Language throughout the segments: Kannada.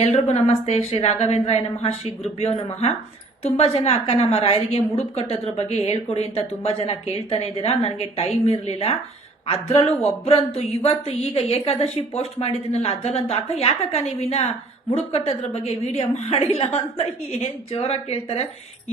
ಎಲ್ರಿಗೂ ನಮಸ್ತೆ. ಶ್ರೀ ರಾಘವೇಂದ್ರಾಯ ನಮಃ, ಶ್ರೀ ಗುರುಭ್ಯೋ ನಮಃ. ತುಂಬಾ ಜನ ಅಕ್ಕ ನಮ್ಮ ರಾಯರಿಗೆ ಮುಡುಪು ಕಟ್ಟೋದ್ರ ಬಗ್ಗೆ ಹೇಳ್ಕೊಡಿ ಅಂತ ತುಂಬಾ ಜನ ಕೇಳ್ತಾನೆ ಇದ್ದೀರಾ. ನನಗೆ ಟೈಮ್ ಇರಲಿಲ್ಲ. ಅದ್ರಲ್ಲೂ ಒಬ್ರಂತೂ ಇವತ್ತು ಈಗ ಏಕಾದಶಿ ಪೋಸ್ಟ್ ಮಾಡಿದ್ದೀನಲ್ಲ, ಅದರಲ್ಲಂತೂ ಅಕ್ಕ ಯಾಕಕ್ಕ ನೀವಿನ್ನ ಮುಡುಪು ಕಟ್ಟೋದ್ರ ಬಗ್ಗೆ ವಿಡಿಯೋ ಮಾಡಿಲ್ಲ ಅಂತ ಏನ್ ಜೋರ ಕೇಳ್ತಾರೆ.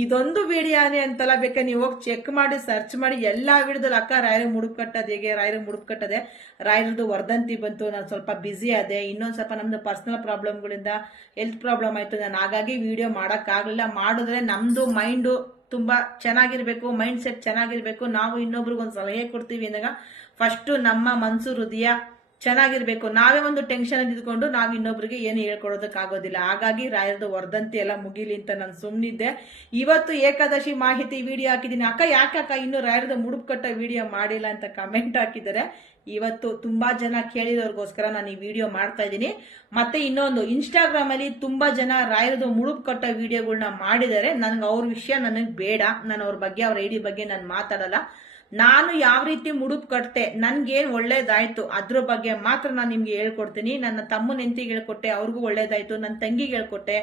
ಇದೊಂದು ವಿಡಿಯೋನೇ ಅಂತಲ್ಲ, ಬೇಕಾ ನೀವು ಹೋಗಿ ಚೆಕ್ ಮಾಡಿ ಸರ್ಚ್ ಮಾಡಿ ಎಲ್ಲಾ ವಿಡಿಯೋದಲ್ಲಿ ಅಕ್ಕ ರಾಯರಿಗೆ ಮುಡುಪು ಕಟ್ಟೋದು ಹೇಗೆ, ರಾಯರಿಗೆ ಮುಡುಪು ಕಟ್ಟದೆ, ರಾಯರದು ವರ್ಧಂತಿ ಬಂತು, ನಾನು ಸ್ವಲ್ಪ ಬ್ಯುಸಿ ಆದೆ, ಇನ್ನೊಂದು ಸ್ವಲ್ಪ ನಮ್ದು ಪರ್ಸನಲ್ ಪ್ರಾಬ್ಲಮ್ಗಳಿಂದ ಹೆಲ್ತ್ ಪ್ರಾಬ್ಲಮ್ ಆಯ್ತು, ನಾನು ಹಾಗಾಗಿ ವಿಡಿಯೋ ಮಾಡೋಕ್ಕಾಗಲಿಲ್ಲ. ಮಾಡಿದ್ರೆ ನಮ್ದು ಮೈಂಡು ತುಂಬಾ ಚೆನ್ನಾಗಿರ್ಬೇಕು, ಮೈಂಡ್ ಸೆಟ್ ಚೆನ್ನಾಗಿರ್ಬೇಕು. ನಾವು ಇನ್ನೊಬ್ರಿಗೆ ಒಂದು ಸಲಹೆ ಕೊಡ್ತೀವಿ ಅಂದಾಗ ಫಸ್ಟ್ ನಮ್ಮ ಮನಸ್ಸು ಹೃದಯ ಚೆನ್ನಾಗಿರ್ಬೇಕು. ನಾವೇ ಒಂದು ಟೆನ್ಷನ್ ಇದ್ಕೊಂಡು ನಾವು ಇನ್ನೊಬ್ರಿಗೆ ಏನು ಹೇಳ್ಕೊಡೋದಕ್ಕಾಗೋದಿಲ್ಲ. ಹಾಗಾಗಿ ರಾಯರದು ವರ್ಧಂತಿ ಎಲ್ಲ ಮುಗಿಲಿ ಅಂತ ನಾನು ಸುಮ್ಮನಿದ್ದೆ. ಇವತ್ತು ಏಕಾದಶಿ ಮಾಹಿತಿ ವಿಡಿಯೋ ಹಾಕಿದ್ದೀನಿ. ಅಕ್ಕ ಯಾಕಕ್ಕ ಇನ್ನು ರಾಯರದ ಮುಡುಪು ಕಟ್ಟೋ ವಿಡಿಯೋ ಮಾಡಿಲ್ಲ ಅಂತ ಕಮೆಂಟ್ ಹಾಕಿದ್ದಾರೆ. ಇವತ್ತು ತುಂಬಾ ಜನ ಕೇಳಿದವ್ರಿಗೋಸ್ಕರ ನಾನು ಈ ವಿಡಿಯೋ ಮಾಡ್ತಾ ಇದ್ದೀನಿ. ಮತ್ತೆ ಇನ್ನೊಂದು, ಇನ್ಸ್ಟಾಗ್ರಾಮ್ ಅಲ್ಲಿ ತುಂಬಾ ಜನ ರಾಯರದ ಮುಡುಪು ಕಟ್ಟೋ ವಿಡಿಯೋಗಳನ್ನ ಮಾಡಿದ್ದಾರೆ. ನನ್ಗೆ ಅವ್ರ ವಿಷಯ ನನಗೆ ಬೇಡ, ನಾನು ಅವ್ರ ಬಗ್ಗೆ, ಅವ್ರ ಐಡಿ ಬಗ್ಗೆ ನಾನು ಮಾತಾಡಲ್ಲ. ನಾನು ಯಾವ ರೀತಿ ಮುಡುಪು ಕಟ್ತೆ, ನನ್ಗೇನ್ ಒಳ್ಳೇದಾಯ್ತು ಅದ್ರ ಬಗ್ಗೆ ಮಾತ್ರ ನಾನು ನಿಮ್ಗೆ ಹೇಳ್ಕೊಡ್ತೀನಿ. ನನ್ನ ತಮ್ಮನ ಹೆಂಡತಿಗೆ ಹೇಳ್ಕೊಟ್ಟೆ, ಅವ್ರಿಗೂ ಒಳ್ಳೇದಾಯ್ತು. ನನ್ನ ತಂಗಿಗೆ ಹೇಳ್ಕೊಟ್ಟೆ.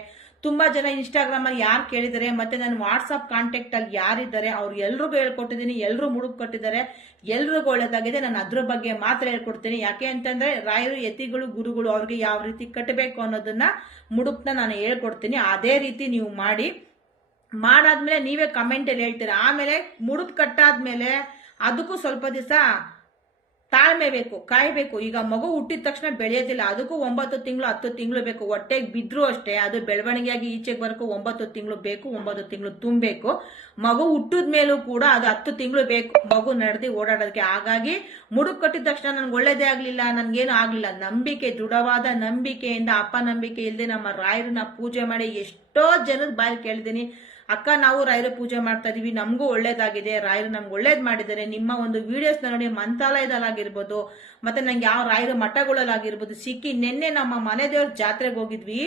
ತುಂಬಾ ಜನ ಇನ್ಸ್ಟಾಗ್ರಾಮ್ ಅಲ್ಲಿ ಯಾರು ಕೇಳಿದ್ದಾರೆ, ಮತ್ತೆ ನನ್ನ ವಾಟ್ಸ್ಆಪ್ ಕಾಂಟ್ಯಾಕ್ಟ್ ಅಲ್ಲಿ ಯಾರಿದ್ದಾರೆ ಅವ್ರು ಎಲ್ರಿಗೂ ಹೇಳ್ಕೊಟ್ಟಿದ್ದೀನಿ. ಎಲ್ರು ಮುಡುಪು ಕಟ್ಟಿದ್ದಾರೆ, ಎಲ್ರಿಗೂ ಒಳ್ಳೇದಾಗಿದೆ. ನಾನು ಅದ್ರ ಬಗ್ಗೆ ಮಾತ್ರ ಹೇಳ್ಕೊಡ್ತೀನಿ. ಯಾಕೆ ಅಂತಂದ್ರೆ ರಾಯರು ಯತಿಗಳು ಗುರುಗಳು, ಅವ್ರಿಗೆ ಯಾವ ರೀತಿ ಕಟ್ಟಬೇಕು ಅನ್ನೋದನ್ನ ಮುಡುಪನ್ನ ನಾನು ಹೇಳ್ಕೊಡ್ತೀನಿ. ಅದೇ ರೀತಿ ನೀವು ಮಾಡಾದ್ಮೇಲೆ ನೀವೇ ಕಮೆಂಟ್ ಅಲ್ಲಿ ಹೇಳ್ತೀರಾ. ಆಮೇಲೆ ಮುಡುಪು ಕಟ್ಟಾದ್ಮೇಲೆ ಅದಕ್ಕೂ ಸ್ವಲ್ಪ ದಿವಸ ತಾಳ್ಮೆ ಬೇಕು, ಕಾಯ್ಬೇಕು. ಈಗ ಮಗು ಹುಟ್ಟಿದ ತಕ್ಷಣ ಬೆಳೆಯೋದಿಲ್ಲ, ಅದಕ್ಕೂ 9 ತಿಂಗಳು 10 ತಿಂಗಳು ಬೇಕು. ಹೊಟ್ಟೆಗೆ ಬಿದ್ರು ಅಷ್ಟೇ, ಅದು ಬೆಳವಣಿಗೆಯಾಗಿ ಈಚೆಗೆ ಬರಕ್ಕೂ 9 ತಿಂಗಳು ಬೇಕು, 9 ತಿಂಗಳು ತುಂಬಬೇಕು. ಮಗು ಹುಟ್ಟಿದ ಮೇಲೂ ಕೂಡ ಅದು 10 ತಿಂಗಳು ಬೇಕು ಮಗು ನಡೆದಿ ಓಡಾಡೋದಕ್ಕೆ. ಹಾಗಾಗಿ ಮುಡುಪು ಕಟ್ಟಿದ ತಕ್ಷಣ ನನ್ಗೆ ಒಳ್ಳೇದೇ ಆಗ್ಲಿಲ್ಲ, ನನ್ಗೇನು ಆಗ್ಲಿಲ್ಲ. ನಂಬಿಕೆ, ದೃಢವಾದ ನಂಬಿಕೆಯಿಂದ, ಅಪನಂಬಿಕೆ ಇಲ್ಲದೆ ನಮ್ಮ ರಾಯರನ್ನ ಪೂಜೆ ಮಾಡಿ ಎಷ್ಟೋ ಜನದ ಬಾಯಲ್ಲಿ ಕೇಳಿದ್ದೀನಿ, ಅಕ್ಕ ನಾವು ರಾಯರ ಪೂಜೆ ಮಾಡ್ತಾ ಇದೀವಿ, ನಮಗೂ ಒಳ್ಳೇದಾಗಿದೆ, ರಾಯರು ನಮ್ಗೆ ಒಳ್ಳೇದ್ ಮಾಡಿದ್ದಾರೆ. ನಿಮ್ಮ ಒಂದು ವಿಡಿಯೋಸ್ ನೋಡಿ ಮಂತ್ರಾಲಯದಲ್ಲಾಗಿರ್ಬೋದು, ಮತ್ತೆ ನಂಗೆ ಯಾವ ರಾಯರ ಮಠಗಳಲ್ಲಾಗಿರ್ಬೋದು ಸಿಕ್ಕಿ. ನಿನ್ನೆ ನಮ್ಮ ಮನೆ ದೇವ್ರ ಜಾತ್ರೆಗೆ ಹೋಗಿದ್ವಿ.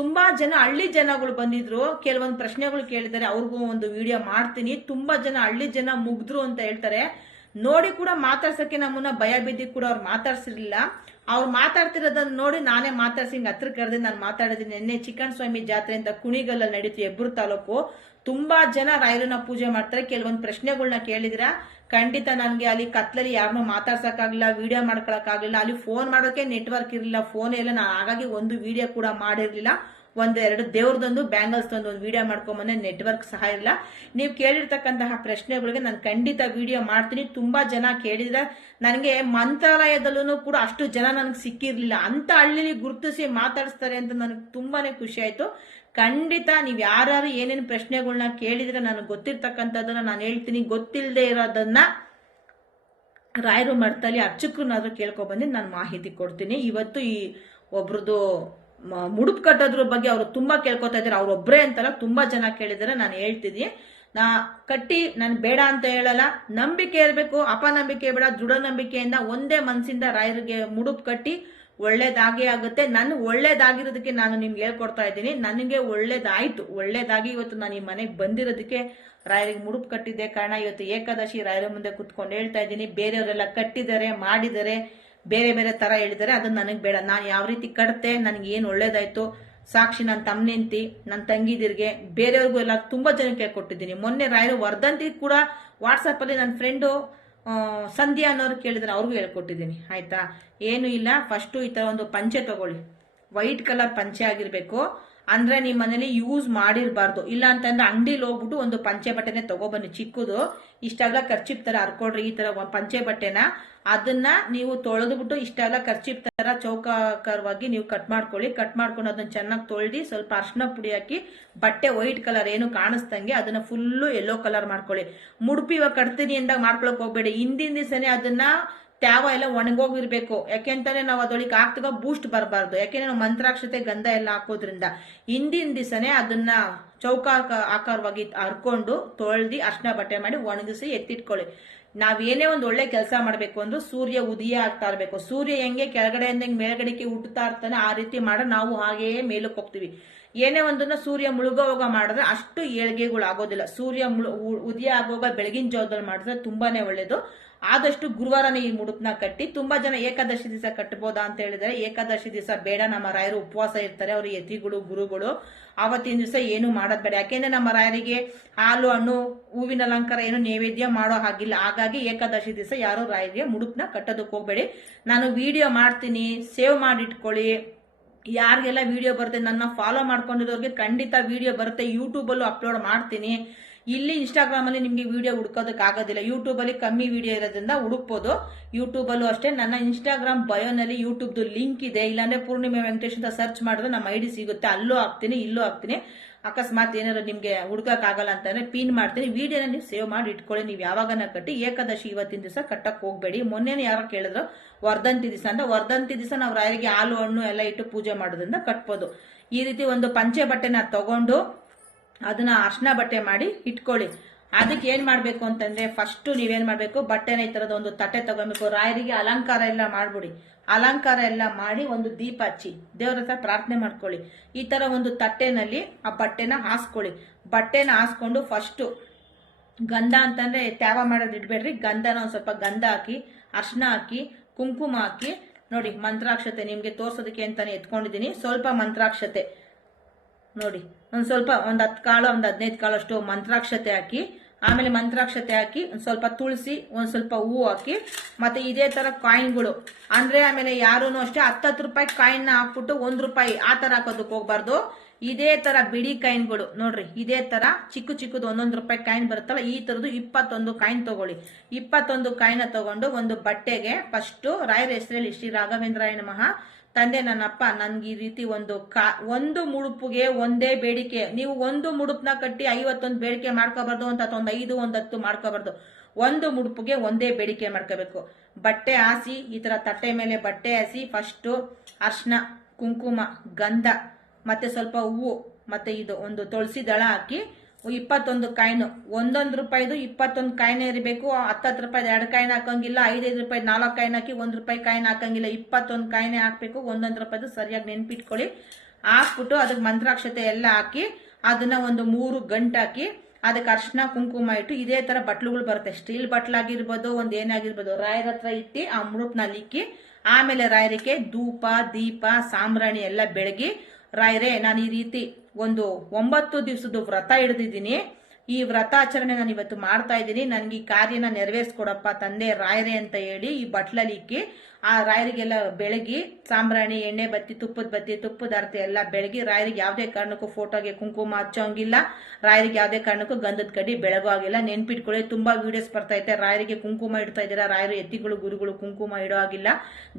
ತುಂಬಾ ಜನ ಹಳ್ಳಿ ಜನಗಳು ಬಂದಿದ್ರು, ಕೆಲವೊಂದು ಪ್ರಶ್ನೆಗಳು ಕೇಳಿದ್ದಾರೆ, ಅವ್ರಿಗೂ ಒಂದು ವಿಡಿಯೋ ಮಾಡ್ತೀನಿ. ತುಂಬಾ ಜನ ಹಳ್ಳಿ ಜನ ಮುಗ್ದ್ರು ಅಂತ ಹೇಳ್ತಾರೆ. ನೋಡಿ ಕೂಡ ಮಾತಾಡ್ಸಕ್ಕೆ ನಮ್ಮನ್ನ ಭಯ ಬಿದ್ದಿ ಕೂಡ ಅವ್ರು ಮಾತಾಡ್ಸಿರ್ಲಿಲ್ಲ. ಅವ್ರು ಮಾತಾಡ್ತಿರೋದನ್ನ ನೋಡಿ ನಾನೇ ಮಾತಾಡ್ಸಿ ಹಿಂಗ್ ಹತ್ರ ಕರೆದು ನಾನು ಮಾತಾಡಿದ್ದೀನಿ. ನಿನ್ನೆ ಚಿಕ್ಕಣ್ಣ ಸ್ವಾಮಿ ಜಾತ್ರೆ ಅಂತ ಕುಣಿಗಲ್ಲಲ್ಲಿ ನಡೀತು, ಹೆಬ್ಬೂರು ತಾಲೂಕು. ತುಂಬಾ ಜನ ರಾಯರನ್ನ ಪೂಜೆ ಮಾಡ್ತಾರೆ. ಕೆಲವೊಂದು ಪ್ರಶ್ನೆಗಳನ್ನ ಕೇಳಿದಿರ. ಖಂಡಿತ ನನ್ಗೆ ಅಲ್ಲಿ ಕತ್ಲಲ್ಲಿ ಯಾರನ್ನೂ ಮಾತಾಡ್ಸಕ್ಕಾಗ್ಲಿಲ್ಲ, ವಿಡಿಯೋ ಮಾಡ್ಕೊಳಕ್ಕಾಗ್ಲಿಲ್ಲ. ಅಲ್ಲಿ ಫೋನ್ ಮಾಡೋಕೆ ನೆಟ್ವರ್ಕ್ ಇರಲಿಲ್ಲ, ಫೋನ್ ಎಲ್ಲ. ನಾನು ಹಾಗಾಗಿ ಒಂದು ವಿಡಿಯೋ ಕೂಡ ಮಾಡಿರ್ಲಿಲ್ಲ. ಒಂದೆರಡು ದೇವ್ರದೊಂದು ಬ್ಯಾಂಗಲ್ಸ್ ಒಂದು ವಿಡಿಯೋ ಮಾಡ್ಕೊಂಬಂದೆ, ನೆಟ್ವರ್ಕ್ ಸಹ ಇಲ್ಲ. ನೀವು ಕೇಳಿರ್ತಕ್ಕಂತಹ ಪ್ರಶ್ನೆಗಳಿಗೆ ನಾನು ಖಂಡಿತ ವಿಡಿಯೋ ಮಾಡ್ತೀನಿ. ತುಂಬಾ ಜನ ಕೇಳಿದ್ರೆ, ನನಗೆ ಮಂತ್ರಾಲಯದಲ್ಲೂ ಕೂಡ ಅಷ್ಟು ಜನ ನನಗೆ ಸಿಕ್ಕಿರ್ಲಿಲ್ಲ. ಅಂತ ಹಳ್ಳಿಲಿ ಗುರುತಿಸಿ ಮಾತಾಡಿಸ್ತಾರೆ ಅಂತ ನನಗೆ ತುಂಬಾನೇ ಖುಷಿ ಆಯ್ತು. ಖಂಡಿತ ನೀವು ಯಾರು ಏನೇನು ಪ್ರಶ್ನೆಗಳನ್ನ ಕೇಳಿದ್ರೆ ನನಗೆ ಗೊತ್ತಿರ್ತಕ್ಕಂಥದ್ದನ್ನ ನಾನು ಹೇಳ್ತೀನಿ. ಗೊತ್ತಿಲ್ಲದೆ ಇರೋದನ್ನ ರಾಯರು ಮಠದಲ್ಲಿ ಅರ್ಚಕರನ್ನಾದ್ರೂ ಕೇಳ್ಕೊಬಂದು ನಾನು ಮಾಹಿತಿ ಕೊಡ್ತೀನಿ. ಇವತ್ತು ಈ ಒಬ್ರದ್ದು ಮುಡುಪು ಕಟ್ಟೋದ್ರ ಬಗ್ಗೆ ಅವರು ತುಂಬಾ ಕೇಳ್ಕೊತಾ ಇದ್ದಾರೆ. ಅವ್ರೊಬ್ರೇ ಅಂತಲ್ಲ, ತುಂಬಾ ಜನ ಕೇಳಿದಾರೆ. ನಾನು ಹೇಳ್ತಿದ್ದೀನಿ, ಕಟ್ಟಿ ನಾನು ಬೇಡ ಅಂತ ಹೇಳಲ್ಲ. ನಂಬಿಕೆ ಇರಬೇಕು, ಅಪನಂಬಿಕೆ ಬೇಡ. ದೃಢ ನಂಬಿಕೆಯಿಂದ ಒಂದೇ ಮನಸ್ಸಿಂದ ರಾಯರಿಗೆ ಮುಡುಪು ಕಟ್ಟಿ ಒಳ್ಳೇದಾಗೇ ಆಗುತ್ತೆ. ನಾನು ಒಳ್ಳೇದಾಗಿರೋದಕ್ಕೆ ನಾನು ನಿಮ್ಗೆ ಹೇಳ್ಕೊಡ್ತಾ ಇದ್ದೀನಿ. ನನಗೆ ಒಳ್ಳೇದಾಯ್ತು, ಒಳ್ಳೇದಾಗಿ ಇವತ್ತು ನಾನು ಈ ಮನೆಗೆ ಬಂದಿರೋದಕ್ಕೆ ರಾಯರಿಗೆ ಮುಡುಪು ಕಟ್ಟಿದ್ದೆ ಕಾರಣ. ಇವತ್ತು ಏಕಾದಶಿ ರಾಯರ ಮುಂದೆ ಕುತ್ಕೊಂಡು ಹೇಳ್ತಾ ಇದ್ದೀನಿ. ಬೇರೆಯವರೆಲ್ಲ ಕಟ್ಟಿದ್ದಾರೆ, ಮಾಡಿದ್ದಾರೆ, ಬೇರೆ ಬೇರೆ ತರ ಹೇಳಿದ್ದಾರೆ. ಅದನ್ನ ನನಗೆ ಬೇಡ. ನಾನು ಯಾವ ರೀತಿ ಕಟ್ತೆ, ನನಗೆ ಏನು ಒಳ್ಳೇದಾಯ್ತು, ಸಾಕ್ಷಿ ನನ್ನ ತಮ್ಮನೆಂತಿ, ನನ್ನ ತಂಗಿದಿರ್ಗೆ, ಬೇರೆಯವ್ರಿಗೂ ಎಲ್ಲ ತುಂಬಾ ಜನ ಕೇಳ್ಕೊಟ್ಟಿದ್ದೀನಿ. ಮೊನ್ನೆ ರಾಯರು ವರ್ಧಂತಿ ಕೂಡ ವಾಟ್ಸಪ್ ಅಲ್ಲಿ ನನ್ನ ಫ್ರೆಂಡು ಸಂಧ್ಯಾ ಅನ್ನೋರು ಕೇಳಿದ್ರೆ ಅವ್ರಿಗೂ ಹೇಳ್ಕೊಟ್ಟಿದ್ದೀನಿ. ಆಯ್ತಾ, ಏನು ಇಲ್ಲ. ಫಸ್ಟ್ ಈ ತರ ಒಂದು ಪಂಚೆ ತಗೊಳ್ಳಿ, ವೈಟ್ ಕಲರ್ ಪಂಚೆ ಆಗಿರ್ಬೇಕು. ಅಂದ್ರೆ ನಿಮ್ಮ ಮನೇಲಿ ಯೂಸ್ ಮಾಡಿರಬಾರ್ದು. ಇಲ್ಲ ಅಂತಂದ್ರೆ ಅಂಗಡಿಲಿ ಹೋಗ್ಬಿಟ್ಟು ಒಂದು ಪಂಚೆ ಬಟ್ಟೆನೆ ತಗೊಬನ್ನಿ, ಚಿಕ್ಕದು. ಇಷ್ಟಾಗಲ ಖರ್ಚಿಪ್ ತರ ಹರ್ಕೊಡ್ರಿ. ಈ ತರ ಪಂಚೆ ಬಟ್ಟೆನ ಅದನ್ನ ನೀವು ತೊಳೆದ್ಬಿಟ್ಟು ಇಷ್ಟಾಗಲ ಖರ್ಚಿಪ್ ತರ ಚೌಕಾಕಾರವಾಗಿ ನೀವು ಕಟ್ ಮಾಡ್ಕೊಳ್ಳಿ. ಕಟ್ ಮಾಡ್ಕೊಂಡು ಅದನ್ನ ಚೆನ್ನಾಗಿ ತೊಳ್ದಿ, ಸ್ವಲ್ಪ ಅರ್ಶಿನ ಪುಡಿ ಹಾಕಿ, ಬಟ್ಟೆ ವೈಟ್ ಕಲರ್ ಏನು ಕಾಣಿಸ್ದಂಗೆ ಅದನ್ನ ಫುಲ್ಲು ಯೆಲ್ಲೋ ಕಲರ್ ಮಾಡ್ಕೊಳ್ಳಿ. ಮುಡುಪು ಇವಾಗ ಕಟ್ತೀನಿ ಅಂದಾಗ ಮಾಡ್ಕೊಳಕ್ ಹೋಗ್ಬೇಡಿ. ಹಿಂದಿನ ದಿವಸನೇ ಅದನ್ನ ತ್ಯಾವ ಎಲ್ಲ ಒಣಗೋಗಿರ್ಬೇಕು. ಯಾಕೆಂತಾನೆ ನಾವು ಅದೊಳಗೆ ಹಾಕ್ದಾಗ ಬೂಸ್ಟ್ ಬರಬಾರ್ದು. ಯಾಕೆಂದ್ರೆ ನಾವು ಮಂತ್ರಾಕ್ಷತೆ ಗಂಧ ಎಲ್ಲ ಹಾಕೋದ್ರಿಂದ ಹಿಂದಿನ ದಿವಸನೇ ಅದನ್ನ ಆಕಾರವಾಗಿ ಹರ್ಕೊಂಡು ತೊಳ್ದಿ ಅರ್ಶಿನ ಬಟ್ಟೆ ಮಾಡಿ ಒಣಗಿಸಿ ಎತ್ತಿಟ್ಕೊಳ್ಳಿ. ನಾವೇನೇ ಒಂದು ಒಳ್ಳೆ ಕೆಲಸ ಮಾಡ್ಬೇಕು ಅಂದ್ರೂ ಸೂರ್ಯ ಉದಯ ಆಗ್ತಾ ಇರ್ಬೇಕು. ಸೂರ್ಯ ಹೆಂಗೆ ಕೆಳಗಡೆಯಿಂದ ಮೇಲ್ಗಡೆಗೆ ಹುಟ್ಟುತ್ತಾ ಇರ್ತಾನೆ, ಆ ರೀತಿ ಮಾಡ ನಾವು ಹಾಗೆಯೇ ಮೇಲಕ್ಕೆ ಹೋಗ್ತೀವಿ. ಏನೇ ಒಂದನ್ನ ಸೂರ್ಯ ಮುಳುಗೋವಾಗ ಮಾಡಿದ್ರೆ ಅಷ್ಟು ಏಳ್ಗೆಗಳು ಆಗೋದಿಲ್ಲ. ಸೂರ್ಯ ಉದಯ ಆಗೋವಾಗ ಬೆಳಗಿನ ಜಾವದಲ್ಲಿ ಮಾಡಿದ್ರೆ ತುಂಬಾನೇ ಒಳ್ಳೇದು. ಆದಷ್ಟು ಗುರುವಾರನೇ ಈ ಮುಡುಪನ್ನ ಕಟ್ಟಿ. ತುಂಬಾ ಜನ ಏಕಾದಶಿ ದಿವಸ ಕಟ್ಟಬಹುದಾ ಅಂತ ಹೇಳಿದರೆ ಏಕಾದಶಿ ದಿವಸ ಬೇಡ. ನಮ್ಮ ರಾಯರು ಉಪವಾಸ ಇರ್ತಾರೆ, ಅವರು ಯತಿಗಳು ಗುರುಗಳು, ಆವತ್ತಿನ ದಿವಸ ಏನು ಮಾಡೋದ್ ಬೇಡ. ಯಾಕೆಂದ್ರೆ ನಮ್ಮ ರಾಯರಿಗೆ ಹಾಲು ಹಣ್ಣು ಹೂವಿನ ಅಲಂಕಾರ ಏನು ನೈವೇದ್ಯ ಮಾಡೋ ಹಾಗಿಲ್ಲ. ಹಾಗಾಗಿ ಏಕಾದಶಿ ದಿವಸ ಯಾರು ರಾಯರಿಗೆ ಮುಡುಪನ್ನ ಕಟ್ಟೋದಕ್ಕೆ ಹೋಗ್ಬೇಡಿ. ನಾನು ವಿಡಿಯೋ ಮಾಡ್ತೀನಿ, ಸೇವ್ ಮಾಡಿಟ್ಕೊಳ್ಳಿ. ಯಾರಿಗೆಲ್ಲ ವಿಡಿಯೋ ಬರುತ್ತೆ, ನನ್ನ ಫಾಲೋ ಮಾಡ್ಕೊಂಡಿರೋರಿಗೆ ಖಂಡಿತ ವಿಡಿಯೋ ಬರುತ್ತೆ. ಯೂಟ್ಯೂಬಲ್ಲೂ ಅಪ್ಲೋಡ್ ಮಾಡ್ತೀನಿ. ಇಲ್ಲಿ ಇನ್ಸ್ಟಾಗ್ರಾಮ್ ಅಲ್ಲಿ ನಿಮ್ಗೆ ವಿಡಿಯೋ ಹುಡ್ಕೋದಕ್ಕೆ ಆಗೋದಿಲ್ಲ. ಯೂಟ್ಯೂಬ್ ಅಲ್ಲಿ ಕಮ್ಮಿ ವಿಡಿಯೋ ಇರೋದ್ರಿಂದ ಹುಡುಕ್ಬೋದು. ಯೂಟ್ಯೂಬ್ ಅಲ್ಲೂ ಅಷ್ಟೇ. ನನ್ನ ಇನ್ಸ್ಟಾಗ್ರಾಮ್ ಬಯೋನಲ್ಲಿ ಯೂಟ್ಯೂಬ್ದು ಲಿಂಕ್ ಇದೆ. ಇಲ್ಲಾಂದ್ರೆ ಪೂರ್ಣಿಮೆ ವೆಂಕಟೇಶ್ ಅಂತ ಸರ್ಚ್ ಮಾಡಿದ್ರೆ ನಮ್ಮ ಐಡಿ ಸಿಗುತ್ತೆ. ಅಲ್ಲೂ ಹಾಕ್ತೀನಿ, ಇಲ್ಲೂ ಹಾಕ್ತೀನಿ. ಅಕಸ್ಮಾತ್ ಏನಾದ್ರು ನಿಮ್ಗೆ ಹುಡ್ಕಕ್ ಆಗಲ್ಲ ಅಂತಂದ್ರೆ ಪಿನ್ ಮಾಡ್ತೀನಿ. ವಿಡಿಯೋನ ನೀವು ಸೇವ್ ಮಾಡಿ ಇಟ್ಕೊಳ್ಳಿ. ನೀವು ಯಾವಾಗನ ಕಟ್ಟಿ. ಏಕಾದಶಿ ಇವತ್ತಿನ ದಿವಸ ಕಟ್ಟಕ್ ಹೋಗ್ಬೇಡಿ. ಮೊನ್ನೆನೇ ಯಾರೋ ಕೇಳಿದ್ರು ವರ್ಧಂತಿ ದಿವಸ ಅಂತ. ವರ್ಧಂತಿ ದಿವಸ ನಾವು ರಾಯರಿಗೆ ಹಾಲು ಹಣ್ಣು ಎಲ್ಲ ಇಟ್ಟು ಪೂಜೆ ಮಾಡೋದ್ರಿಂದ ಕಟ್ಬೋದು. ಈ ರೀತಿ ಒಂದು ಪಂಚೆ ಬಟ್ಟೆನ ತಗೊಂಡು ಅದನ್ನ ಅರ್ಶನ ಬಟ್ಟೆ ಮಾಡಿ ಇಟ್ಕೊಳ್ಳಿ. ಅದಕ್ಕೆ ಏನ್ ಮಾಡ್ಬೇಕು ಅಂತಂದ್ರೆ ಫಸ್ಟ್ ನೀವೇನ್ ಮಾಡ್ಬೇಕು, ಬಟ್ಟೆನ ಈ ತರದ ಒಂದು ತಟ್ಟೆ ತಗೋಬೇಕು. ರಾಯರಿಗೆ ಅಲಂಕಾರ ಎಲ್ಲ ಮಾಡ್ಬಿಡಿ. ಅಲಂಕಾರ ಎಲ್ಲ ಮಾಡಿ ಒಂದು ದೀಪ ಹಚ್ಚಿ ದೇವ್ರ ಹತ್ರ ಪ್ರಾರ್ಥನೆ ಮಾಡ್ಕೊಳ್ಳಿ. ಈ ತರ ಒಂದು ತಟ್ಟೆನಲ್ಲಿ ಆ ಬಟ್ಟೆನ ಹಾಸ್ಕೊಳ್ಳಿ. ಬಟ್ಟೆನ ಹಾಸ್ಕೊಂಡು ಫಸ್ಟ್ ಗಂಧ ಅಂತಂದ್ರೆ ತ್ಯಾವ ಮಾಡೋದು ಇಡ್ಬೇಡ್ರಿ. ಗಂಧನ ಒಂದ್ ಸ್ವಲ್ಪ ಗಂಧ ಹಾಕಿ, ಅರ್ಶನ ಹಾಕಿ, ಕುಂಕುಮ ಹಾಕಿ, ನೋಡಿ ಮಂತ್ರಾಕ್ಷತೆ ನಿಮ್ಗೆ ತೋರ್ಸೋದಕ್ಕೆ ಅಂತಾನೆ ಎತ್ಕೊಂಡಿದೀನಿ. ಸ್ವಲ್ಪ ಮಂತ್ರಾಕ್ಷತೆ ನೋಡಿ, ಒಂದ್ ಸ್ವಲ್ಪ 10 ಕಾಳು 15 ಕಾಳಷ್ಟು ಮಂತ್ರಾಕ್ಷತೆ ಹಾಕಿ, ಆಮೇಲೆ ಮಂತ್ರಾಕ್ಷತೆ ಹಾಕಿ ಒಂದ್ ಸ್ವಲ್ಪ ತುಳಸಿ, ಒಂದ್ ಸ್ವಲ್ಪ ಹೂವು ಹಾಕಿ, ಮತ್ತೆ ಇದೇ ತರ ಕಾಯಿನ್ಗಳು ಅಂದ್ರೆ ಆಮೇಲೆ ಯಾರು ಅಷ್ಟೇ 10 ರೂಪಾಯಿ ಕಾಯಿನ್ ಹಾಕ್ಬಿಟ್ಟು 1 ರೂಪಾಯಿ ಆ ತರ ಹಾಕೋದಕ್ಕೆ ಹೋಗ್ಬಾರ್ದು. ಇದೇ ತರ ಬಿಡಿ ಕಾಯಿನ್ಗಳು ನೋಡ್ರಿ, ಇದೇ ತರ ಚಿಕ್ಕದು 1 ರೂಪಾಯಿ ಕಾಯಿನ್ ಬರುತ್ತಲ್ಲ, ಈ ತರದ್ದು 21 ಕಾಯಿನ್ ತಗೊಳ್ಳಿ. 21 ಕಾಯಿನ ತಗೊಂಡು ಒಂದು ಬಟ್ಟೆಗೆ ಫಸ್ಟ್ ರಾಯರ ಹೆಸರಲ್ಲಿ ಶ್ರೀ ರಾಘವೇಂದ್ರಾಯ ನಮಃ, ತಂದೆ ನನ್ನಪ್ಪ ನನ್ಗೆ ಈ ರೀತಿ ಒಂದು ಮುಡುಪಿಗೆ ಒಂದೇ ಬೇಡಿಕೆ. ನೀವು ಒಂದು ಮುಡುಪನ ಕಟ್ಟಿ 51 ಬೇಡಿಕೆ ಮಾಡ್ಕೋಬಾರ್ದು ಅಂತ, ಒಂದು 5 ಒಂದು 10 ಮಾಡ್ಕೋಬಾರ್ದು. ಒಂದು ಮುಡುಪಿಗೆ ಒಂದೇ ಬೇಡಿಕೆ ಮಾಡ್ಕೋಬೇಕು. ಬಟ್ಟೆ ಹಾಸಿ, ಈ ತರ ತಟ್ಟೆ ಮೇಲೆ ಬಟ್ಟೆ ಹಾಸಿ ಫಸ್ಟ್ ಅರ್ಶನ, ಕುಂಕುಮ, ಗಂಧ ಮತ್ತೆ ಸ್ವಲ್ಪ ಹೂವು ಮತ್ತೆ ಇದು ಒಂದು ತುಳಸಿ ದಳ ಹಾಕಿ 21 ಕಾಯಿನು, 1 ರೂಪಾಯಿದು 21 ಕಾಯಿನ ಇರಬೇಕು. 10 ರೂಪಾಯಿ 2 ಕಾಯಿನ ಹಾಕಂಗಿಲ್ಲ, 5 ರೂಪಾಯಿ 4 ಕಾಯಿನ ಹಾಕಿ 1 ರೂಪಾಯಿ ಕಾಯಿನ ಹಾಕಂಗಿಲ್ಲ. 21 ಕಾಯಿನೆ ಹಾಕ್ಬೇಕು. 1 ರೂಪಾಯಿದು ಸರಿಯಾಗಿ ನೆನ್ಪಿಟ್ಕೊಳ್ಳಿ. ಹಾಕ್ಬಿಟ್ಟು ಅದಕ್ಕೆ ಮಂತ್ರಾಕ್ಷತೆ ಎಲ್ಲ ಹಾಕಿ ಅದನ್ನ ಒಂದು 3 ಗಂಟೆ ಹಾಕಿ ಅದಕ್ಕೆ ಅರ್ಶನ ಕುಂಕುಮ ಇಟ್ಟು ಇದೇ ತರ ಬಟ್ಲುಗಳು ಬರುತ್ತೆ. ಸ್ಟೀಲ್ ಬಟ್ಲಾಗಿರ್ಬೋದು, ಒಂದ್ ಏನಾಗಿರ್ಬೋದು, ರಾಯರ ಹತ್ರ ಇಟ್ಟು ಆ ಮುಡುಪ್ನಲ್ಲಿ ಇಕ್ಕಿ ಆಮೇಲೆ ರಾಯರಿಗೆ ಧೂಪ ದೀಪ ಸಾಂಬ್ರಾಣಿ ಎಲ್ಲ ಬೆಳಗಿ, ರಾಯರೇ ನಾನು ಈ ರೀತಿ ಒಂದು 9 ದಿವಸದ ವ್ರತ ಹಿಡಿದಿದ್ದೀನಿ. ಈ ವ್ರತಾಚರಣೆ ನಾನು ಇವತ್ತು ಮಾಡ್ತಾ ಇದ್ದೀನಿ. ನನ್ಗೆ ಈ ಕಾರ್ಯನ ನೆರವೇರಿಸ್ಕೊಡಪ್ಪ ತಂದೆ ರಾಯರೇ ಅಂತ ಹೇಳಿ ಈ ಬಟ್ಲಲ್ಲಿ ಇಕ್ಕಿ ಆ ರಾಯರಿಗೆಲ್ಲ ಬೆಳಗಿ ಸಾಂಬ್ರಾಣಿ, ಎಣ್ಣೆ ಬತ್ತಿ, ತುಪ್ಪದ ಅರ್ತೆ ಎಲ್ಲ ಬೆಳಗಿ ರಾಯರಿಗೆ ಯಾವುದೇ ಕಾರಣಕ್ಕೂ ಫೋಟೋಗೆ ಕುಂಕುಮ ಹಚ್ಚೋಂಗಿಲ್ಲ. ರಾಯರಿಗೆ ಯಾವುದೇ ಕಾರಣಕ್ಕೂ ಗಂಧದ ಕಡ್ಡಿ ಬೆಳಗೋ ಆಗಿಲ್ಲ. ನೆನ್ಪಿಟ್ಕೊಳ್ಳಿ. ತುಂಬಾ ವಿಡಿಯೋಸ್ ಬರ್ತಾ ಐತೆ, ರಾಯರಿಗೆ ಕುಂಕುಮ ಇಡ್ತಾ ಇದ್ದೀರಾ. ರಾಯರು ಎತ್ತಿಗಳು ಗುರುಗಳು ಕುಂಕುಮ ಇಡೋ ಆಗಿಲ್ಲ.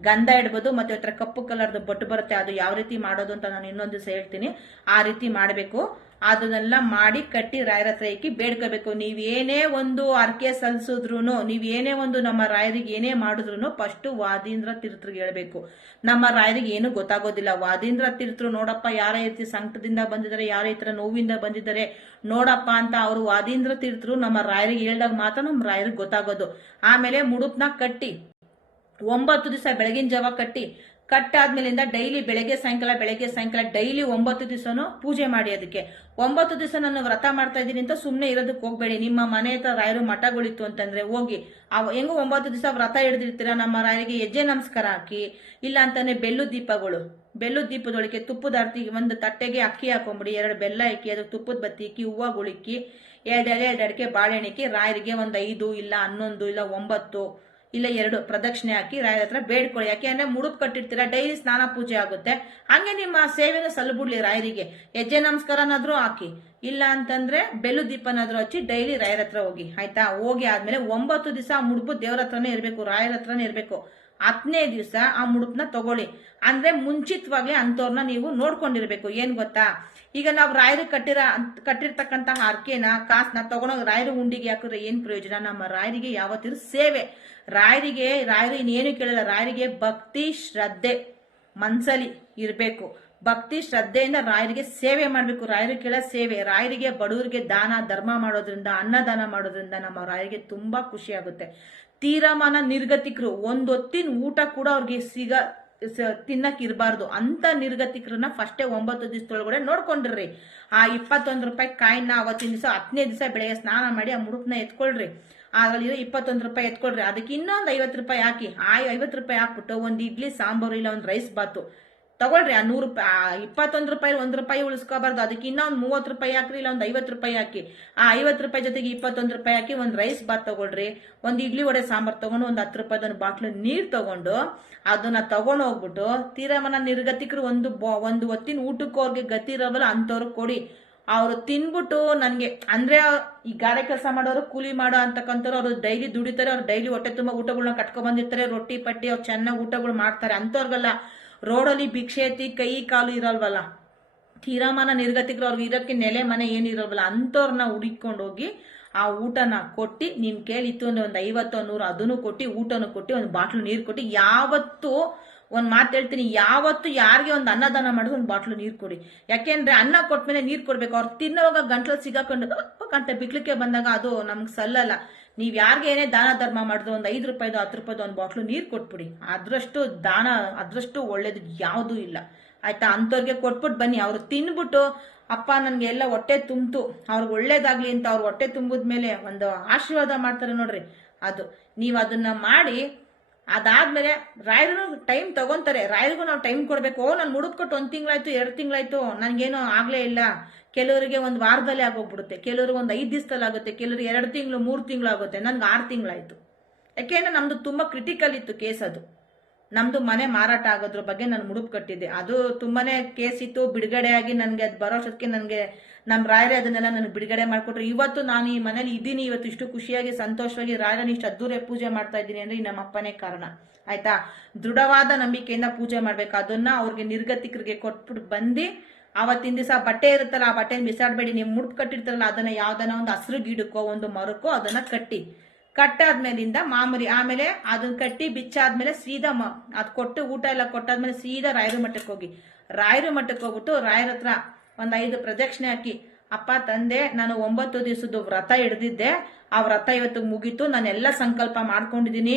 ಗಂಧ ಇಡ್ಬೋದು. ಮತ್ತೆ ಹತ್ರ ಕಪ್ಪು ಕಲರ್ದು ಬೊಟ್ಟು ಬರುತ್ತೆ, ಅದು ಯಾವ ರೀತಿ ಮಾಡೋದು ಅಂತ ನಾನು ಇನ್ನೊಂದು ದಿವಸ ಹೇಳ್ತೀನಿ. ಆ ರೀತಿ ಮಾಡಬೇಕು. ಅದನ್ನೆಲ್ಲ ಮಾಡಿ ಕಟ್ಟಿ ರಾಯರ ಹತ್ರ ಇಕ್ಕಿ ಬೇಡ್ಕೋಬೇಕು. ನೀವೇನೇ ಒಂದು ಅರ್ಕೆ ಸಲ್ಲಿಸಿದ್ರು, ನೀವೇನೇ ಒಂದು ನಮ್ಮ ರಾಯರಿಗೆ ಏನೇ ಮಾಡಿದ್ರು ಫಸ್ಟ್ ವಾದೀಂದ್ರ ತೀರ್ಥರಿಗೆ ಹೇಳ್ಬೇಕು. ನಮ್ಮ ರಾಯರಿಗೆ ಏನು ಗೊತ್ತಾಗೋದಿಲ್ಲ. ವಾದೀಂದ್ರ ತೀರ್ಥರು ನೋಡಪ್ಪ ಯಾರ ರೀತಿ ಸಂಕಟದಿಂದ ಬಂದಿದ್ದಾರೆ, ಯಾರ ಈ ತರ ನೋವಿಂದ ಬಂದಿದ್ದಾರೆ ನೋಡಪ್ಪ ಅಂತ ಅವರು ವಾದೀಂದ್ರ ತೀರ್ಥರು ನಮ್ಮ ರಾಯರಿಗೆ ಹೇಳ್ದಾಗ ಮಾತ್ರ ನಮ್ಮ ರಾಯರಿಗೆ ಗೊತ್ತಾಗೋದು. ಆಮೇಲೆ ಮುಡುಪ್ನ ಕಟ್ಟಿ 9 ದಿವಸ ಬೆಳಗಿನ ಜಾವ ಕಟ್ಟಾದ್ಮೇಲಿಂದ ಡೈಲಿ ಬೆಳಗ್ಗೆ ಸಾಯಂಕಾಲ ಡೈಲಿ 9 ದಿವಸನು ಪೂಜೆ ಮಾಡಿ. ಅದಕ್ಕೆ 9 ದಿವಸ ನಾನು ವ್ರತ ಮಾಡ್ತಾ ಇದ್ದೀನಿ ಅಂತ ಸುಮ್ನೆ ಇರೋದಕ್ಕೆ ಹೋಗ್ಬೇಡಿ. ನಿಮ್ಮ ಮನೆ ಹತ್ರ ರಾಯರು ಮಠಗಳಿತ್ತು ಅಂತಂದ್ರೆ ಹೋಗಿ ಹೆಂಗೋ 9 ದಿವಸ ವ್ರತ ಹಿಡಿದಿರ್ತೀರಾ, ನಮ್ಮ ರಾಯರಿಗೆ ಹೆಜ್ಜೆ ನಮಸ್ಕಾರ ಹಾಕಿ, ಇಲ್ಲ ಅಂತಾನೆ ಬೆಲ್ಲದ ದೀಪದೊಳಗೆ ತುಪ್ಪದ ಅರ್ತಿ ಒಂದು ತಟ್ಟೆಗೆ ಅಕ್ಕಿ ಹಾಕೊಂಬಿಡಿ, 2 ಬೆಲ್ಲ ಇಕ್ಕಿ, ಅದಕ್ಕೆ ತುಪ್ಪದ ಬತ್ತಿ ಇಕ್ಕಿ, ಹೂವುಗಳು ಇಕ್ಕಿ, 2 ಎಲೆ 2 ಅಡಿಕೆ ಬಾಳೆಹಣ್ಣು ಇಕ್ಕಿ, ರಾಯರಿಗೆ ಒಂದು 5 ಇಲ್ಲ 11 ಇಲ್ಲ 9 ಇಲ್ಲ 2 ಪ್ರದಕ್ಷಿಣೆ ಹಾಕಿ ರಾಯರ ಹತ್ರ ಬೇಡ್ಕೊಳ್ಳಿ. ಯಾಕೆ ಅಂದ್ರೆ ಮುಡುಪ್ ಕಟ್ಟಿರ್ತೀರಾ, ಡೈಲಿ ಸ್ನಾನ ಪೂಜೆ ಆಗುತ್ತೆ. ಹಂಗೆ ನಿಮ್ಮ ಸೇವೆನ ಸಲ್ಲಬಿಡ್ಲಿ ರಾಯರಿಗೆ. ಹೆಜ್ಜೆ ನಮಸ್ಕಾರನಾದ್ರೂ ಹಾಕಿ, ಇಲ್ಲ ಅಂತಂದ್ರೆ ಬೆಲ್ಲು ದೀಪನಾದ್ರೂ ಹಚ್ಚಿ ಡೈಲಿ ರಾಯರ ಹತ್ರ ಹೋಗಿ. ಆಯ್ತಾ? ಹೋಗಿ ಆದ್ಮೇಲೆ 9 ದಿವಸ ಆ ಮುಡುಪು ದೇವ್ರ ಹತ್ರನೇ ಇರ್ಬೇಕು, ರಾಯರ ಹತ್ರನೇ ಇರ್ಬೇಕು. 10ನೇ ದಿವಸ ಆ ಮುಡುಪ್ನ ತಗೊಳ್ಳಿ. ಅಂದ್ರೆ ಮುಂಚಿತವಾಗಿ ಅಂತವ್ರನ್ನ ನೀವು ನೋಡ್ಕೊಂಡಿರ್ಬೇಕು. ಏನ್ ಗೊತ್ತಾ, ಈಗ ನಾವು ರಾಯರು ಕಟ್ಟಿರ್ತಕ್ಕಂತಹ ಅರ್ಕೆನ ಕಾಸನ್ನ ತಗೊಂಡೋಗಿ ರಾಯರು ಉಂಡಿಗೆ ಹಾಕಿದ್ರೆ ಏನ್ ಪ್ರಯೋಜನ? ನಮ್ಮ ರಾಯರಿಗೆ ಯಾವತ್ತಿದ್ರು ಸೇವೆ. ರಾಯರು ಇನ್ನೇನು ಕೇಳಲ್ಲ. ರಾಯರಿಗೆ ಭಕ್ತಿ ಶ್ರದ್ಧೆ ಮನ್ಸಲ್ಲಿ ಇರ್ಬೇಕು. ಭಕ್ತಿ ಶ್ರದ್ಧೆಯಿಂದ ರಾಯರಿಗೆ ಸೇವೆ ಮಾಡ್ಬೇಕು. ರಾಯರು ಕೇಳ ಸೇವೆ. ರಾಯರಿಗೆ ಬಡವರಿಗೆ ದಾನ ಧರ್ಮ ಮಾಡೋದ್ರಿಂದ, ಅನ್ನದಾನ ಮಾಡೋದ್ರಿಂದ ನಮ್ಮ ರಾಯರಿಗೆ ತುಂಬಾ ಖುಷಿ ಆಗುತ್ತೆ. ತೀರಮಾನ ನಿರ್ಗತಿಕರು, ಒಂದೊತ್ತಿನ ಊಟ ಕೂಡ ಅವ್ರಿಗೆ ತಿನ್ನಕ್ ಇರಬಾರ್ದು ಅಂತ ನಿರ್ಗತಿಕರನ್ನ ಫಸ್ಟೇ 9 ದಿವಸದೊಳಗಡೆ ನೋಡ್ಕೊಂಡಿರ್ರಿ. ಆ 21 ರೂಪಾಯಿ ಕಾಯಿನ ಅವತ್ತಿನ ದಿವಸ 10ನೇ ದಿವಸ ಬೆಳಗ್ಗೆ ಸ್ನಾನ ಮಾಡಿ ಆ ಮುಡುಪ್ನ ಎತ್ಕೊಳ್ರಿ. ಅದ್ರಲ್ಲಿರೋ 21 ರೂಪಾಯಿ ಎತ್ಕೊಡ್ರಿ, ಅದಕ್ಕೆ ಇನ್ನೊಂದು 50 ರೂಪಾಯಿ ಹಾಕಿ, ಆ 50 ರೂಪಾಯಿ ಹಾಕ್ಬಿಟ್ಟು ಒಂದು ಇಡ್ಲಿ ಸಾಂಬಾರು ಇಲ್ಲ ಒಂದು ರೈಸ್ ಬಾತು ತಗೊಳ್ರಿ. ಆ 100 ರೂಪಾಯಿ 21 ರೂಪಾಯಿ 1 ರೂಪಾಯಿ ಉಳಿಸ್ಕೋಬಾರ್ದು, ಅದಕ್ಕೆ ಇನ್ನೊಂದು 30 ರೂಪಾಯಿ ಹಾಕ್ರಿ, ಇಲ್ಲ ಒಂದು 50 ರೂಪಾಯಿ ಹಾಕಿ. ಆ 50 ರೂಪಾಯಿ ಜೊತೆಗೆ 21 ರೂಪಾಯಿ ಹಾಕಿ ಒಂದು ರೈಸ್ ಬಾತ್ ತಗೊಳ್ರಿ, ಒಂದು ಇಡ್ಲಿ ವಡೆ ಸಾಂಬಾರ್ ತಗೊಂಡು ಒಂದು 10 ರೂಪಾಯಿದ ಬಾಟ್ಲು ನೀರು ತಗೊಂಡು ಅದನ್ನ ತಗೊಂಡು ಹೋಗ್ಬಿಟ್ಟು ತೀರಮನ ನಿರ್ಗತಿಕರು ಒಂದು ಹೊತ್ತಿನ ಊಟಕ್ಕೆ ಅವ್ರಿಗೆ ಗತಿ ಇರೋವಲ್ಲ ಅಂಥವ್ರಿಗೆ ಕೊಡಿ. ಅವ್ರು ತಿನ್ಬಿಟ್ಟು ನನಗೆ ಅಂದ್ರೆ ಈ ಗಾರೆ ಕೆಲಸ ಮಾಡೋರು, ಕೂಲಿ ಮಾಡೋ ಅಂತಕ್ಕಂಥವ್ರು, ಅವ್ರು ಡೈಲಿ ದುಡಿತಾರೆ, ಅವ್ರು ಡೈಲಿ ಹೊಟ್ಟೆ ತುಂಬ ಊಟಗಳನ್ನ ಕಟ್ಕೊಂಡ್ ಬಂದಿರ್ತಾರೆ, ರೊಟ್ಟಿ ಪಟ್ಟಿ ಅವ್ರು ಚೆನ್ನಾಗಿ ಊಟಗಳು ಮಾಡ್ತಾರೆ. ಅಂಥವ್ರಿಗೆಲ್ಲ ರೋಡಲ್ಲಿ ಭಿಕ್ಷೆ ಎತ್ತಿ ಕೈ ಕಾಲು ಇರಲ್ವಲ್ಲ, ತೀರಾಮಾನ ನಿರ್ಗತಿಕರು, ಅವ್ರಿಗೆ ಇರೋಕ್ಕೆ ನೆಲೆ ಮನೆ ಏನಿರಲ್ವಲ್ಲ ಅಂಥವ್ರನ್ನ ಹುಡುಕೊಂಡು ಹೋಗಿ ಆ ಊಟನ ಕೊಟ್ಟು, ನಿಮ್ ಕೇಳಿತ್ತು ಅಂದ್ರೆ ಒಂದು 50 100 ಅದನ್ನು ಕೊಟ್ಟು, ಊಟನೂ ಕೊಟ್ಟು, ಒಂದು ಬಾಟ್ಲು ನೀರು ಕೊಟ್ಟು, ಯಾವತ್ತು ಒಂದ್ ಮಾತು ಹೇಳ್ತೀನಿ, ಯಾವತ್ತು ಯಾರಿಗೆ ಒಂದು ಅನ್ನದಾನ ಮಾಡಿದ್ರು ಒಂದು ಬಾಟ್ಲು ನೀರು ಕೊಡಿ. ಯಾಕೆಂದ್ರೆ ಅನ್ನ ಕೊಟ್ಮೇಲೆ ನೀರು ಕೊಡ್ಬೇಕು. ಅವ್ರು ತಿನ್ನೋವಾಗ ಗಂಟ್ಲಲ್ಲಿ ಸಿಗಾಕೊಂಡು ಅಂತ ಬಿಕ್ಲಿಕ್ಕೆ ಬಂದಾಗ ಅದು ನಮ್ಗೆ ಸಲ್ಲಲ್ಲ. ನೀವ್ ಯಾರಿಗೆ ಏನೇ ದಾನ ಧರ್ಮ ಮಾಡಿದ್ರು ಒಂದು 5 ರೂಪಾಯಿದು 10 ರೂಪಾಯಿದು ಒಂದು ಬಾಟ್ಲು ನೀರು ಕೊಟ್ಬಿಡಿ. ಅದ್ರಷ್ಟು ಒಳ್ಳೇದು ಯಾವುದೂ ಇಲ್ಲ, ಆಯ್ತಾ? ಅಂಥವ್ರಿಗೆ ಕೊಟ್ಬಿಟ್ಟು ಬನ್ನಿ. ಅವ್ರು ತಿನ್ಬಿಟ್ಟು ಅಪ್ಪ ನನ್ಗೆ ಎಲ್ಲ ಹೊಟ್ಟೆ ತುಂಬಿತು, ಅವ್ರಿಗೆ ಒಳ್ಳೇದಾಗ್ಲಿ ಅಂತ ಅವ್ರು ಹೊಟ್ಟೆ ತುಂಬಿದ್ಮೇಲೆ ಒಂದು ಆಶೀರ್ವಾದ ಮಾಡ್ತಾರೆ ನೋಡ್ರಿ, ಅದು ನೀವು ಅದನ್ನ ಮಾಡಿ. ಅದಾದ್ಮೇಲೆ ರಾಯರು ಟೈಮ್ ತಗೊಂತಾರೆ, ರಾಯರಿಗೂ ನಾವು ಟೈಮ್ ಕೊಡ್ಬೇಕು. ನಾನು ಮುಡುಕ್ಕೊಟ್ಟು 1 ತಿಂಗಳಾಯ್ತು 2 ತಿಂಗಳಾಯ್ತು ನನ್ಗೇನೋ ಆಗ್ಲೇ ಇಲ್ಲ. ಕೆಲವರಿಗೆ ಒಂದು ವಾರದಲ್ಲೇ ಆಗೋಗ್ಬಿಡುತ್ತೆ, ಕೆಲವ್ರಿಗೆ ಒಂದು 5 ದಿವಸದಲ್ಲಿ ಆಗುತ್ತೆ, ಕೆಲವ್ರಿಗೆ 2 ತಿಂಗಳು 3 ತಿಂಗಳು ಆಗುತ್ತೆ, ನನ್ಗೆ 6 ತಿಂಗಳಾಯ್ತು. ಯಾಕೆಂದ್ರೆ ನಮ್ದು ತುಂಬಾ ಕ್ರಿಟಿಕಲ್ ಇತ್ತು ಕೇಸ್. ಅದು ನಮ್ದು ಮನೆ ಮಾರಾಟ ಆಗೋದ್ರ ಬಗ್ಗೆ ನಾನು ಮುಡುಪು ಕಟ್ಟಿದ್ದೆ. ಅದು ತುಂಬಾನೇ ಕೇಸ್ ಇತ್ತು. ಬಿಡುಗಡೆ ಆಗಿ ನನ್ಗೆ ಅದು ಬರೋಷ್ಟಕ್ಕೆ ನನಗೆ ನಮ್ಮ ರಾಯರೇ ಅದನ್ನೆಲ್ಲ ನನಗೆ ಬಿಡುಗಡೆ ಮಾಡಿಕೊಟ್ರು. ಇವತ್ತು ನಾನು ಈ ಮನೇಲಿ ಇದ್ದೀನಿ, ಇವತ್ತು ಇಷ್ಟು ಖುಷಿಯಾಗಿ ಸಂತೋಷವಾಗಿ ರಾಯರನ್ನ ಇಷ್ಟು ಅದ್ದೂರಿ ಪೂಜೆ ಮಾಡ್ತಾ ಇದ್ದೀನಿ ಅಂದ್ರೆ ಈ ನಮ್ಮ ಅಪ್ಪನೇ ಕಾರಣ, ಆಯ್ತಾ? ದೃಢವಾದ ನಂಬಿಕೆಯಿಂದ ಪೂಜೆ ಮಾಡ್ಬೇಕು. ಅದನ್ನ ಅವ್ರಿಗೆ ನಿರ್ಗತಿಕರಿಗೆ ಕೊಟ್ಬಿಟ್ಟು ಬಂದು ಅವತ್ತಿನ ದಿವಸ ಬಟ್ಟೆ ಇರುತ್ತಲ್ಲ, ಆ ಬಟ್ಟೆನ ಬಿಸಾಡ್ಬೇಡಿ. ನೀವು ಮುಡುಪು ಕಟ್ಟಿರ್ತಾರಲ್ಲ ಅದನ್ನ ಯಾವ್ದನ್ನ ಒಂದು ಹಸಿರು ಗಿಡಕ್ಕೋ ಒಂದು ಮರಕ್ಕೋ ಅದನ್ನ ಕಟ್ಟಾದ್ಮೇಲಿಂದ ಮಾಮೂಲಿ, ಆಮೇಲೆ ಅದನ್ನ ಕಟ್ಟಿ ಬಿಚ್ಚಾದ್ಮೇಲೆ ಸೀದಾ ಅದ್ ಕೊಟ್ಟು ಊಟ ಎಲ್ಲ ಕೊಟ್ಟಾದ್ಮೇಲೆ ಸೀದಾ ರಾಯರ ಮಠಕ್ಕೆ ಹೋಗಿ, ರಾಯರ ಮಠಕ್ಕೆ ಹೋಗ್ಬಿಟ್ಟು ರಾಯರ ಹತ್ರ ಒಂದ್ 5 ಪ್ರದಕ್ಷಿಣೆ ಹಾಕಿ, ಅಪ್ಪ ತಂದೆ ನಾನು 9 ದಿವಸದ ವ್ರತ ಹಿಡ್ದಿದ್ದೆ, ಆ ವ್ರತ ಇವತ್ತು ಮುಗೀತು, ನಾನೆಲ್ಲ ಸಂಕಲ್ಪ ಮಾಡ್ಕೊಂಡಿದೀನಿ,